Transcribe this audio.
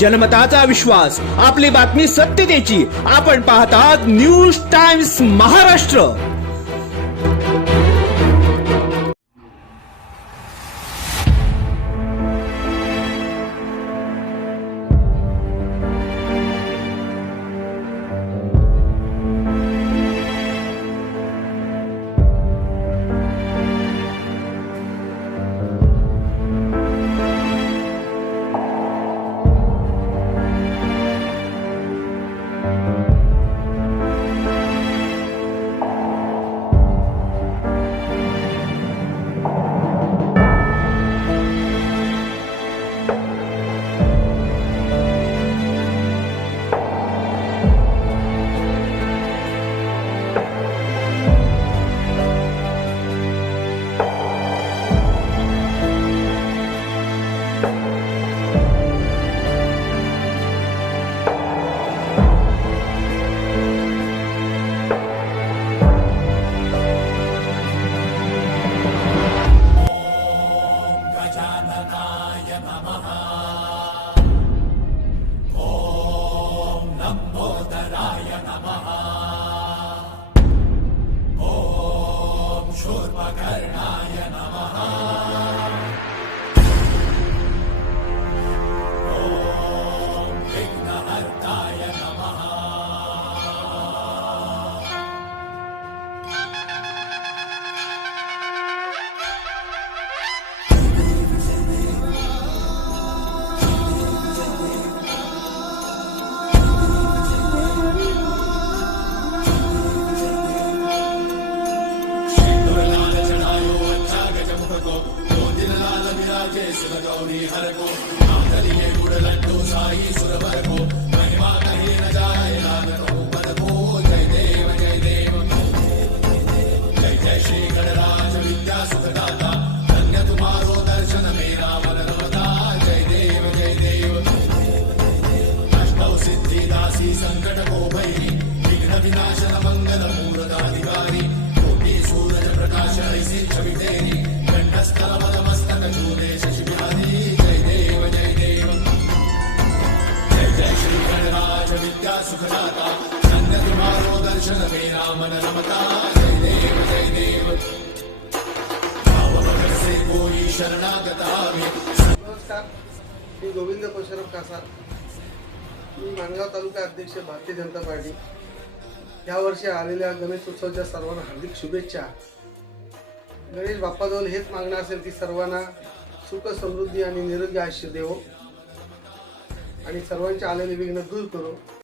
जनमताचा विश्वास आपली बातमी सत्यतेची आपण पाहतात न्यूज टाइम्स महाराष्ट्र. गणपताय नमः ॐ लम्बोदराय नमः ॐ शूर्पकर्णाय नमः చేసిన గౌరీ హరకు నా తల్లియే గుడలంటూ సాయి సుర వరకు మహిమా కలిగిన జాయలాగతో పదకో జై దేవ జై సంకట కో విఘ్న వినాశన మంగళము सुखदाता दर्शन रमता जय देव जय देव से कोई शरणागता नमस्कार. मी गोविंद परशुराम कासार. मी माणगाव तालुका अध्यक्ष भारतीय जनता पार्टी. यावर्षी आलेल्या गणेशोत्सवाच्या सर्वांना हार्दिक शुभेच्छा. गणेश बाप्पाजवळ हेच मागणं असेल की सर्वांना सुख समृद्धी आणि निरोगी आयुष्य देवो आणि सर्वांचे आलेले विघ्न दूर करू.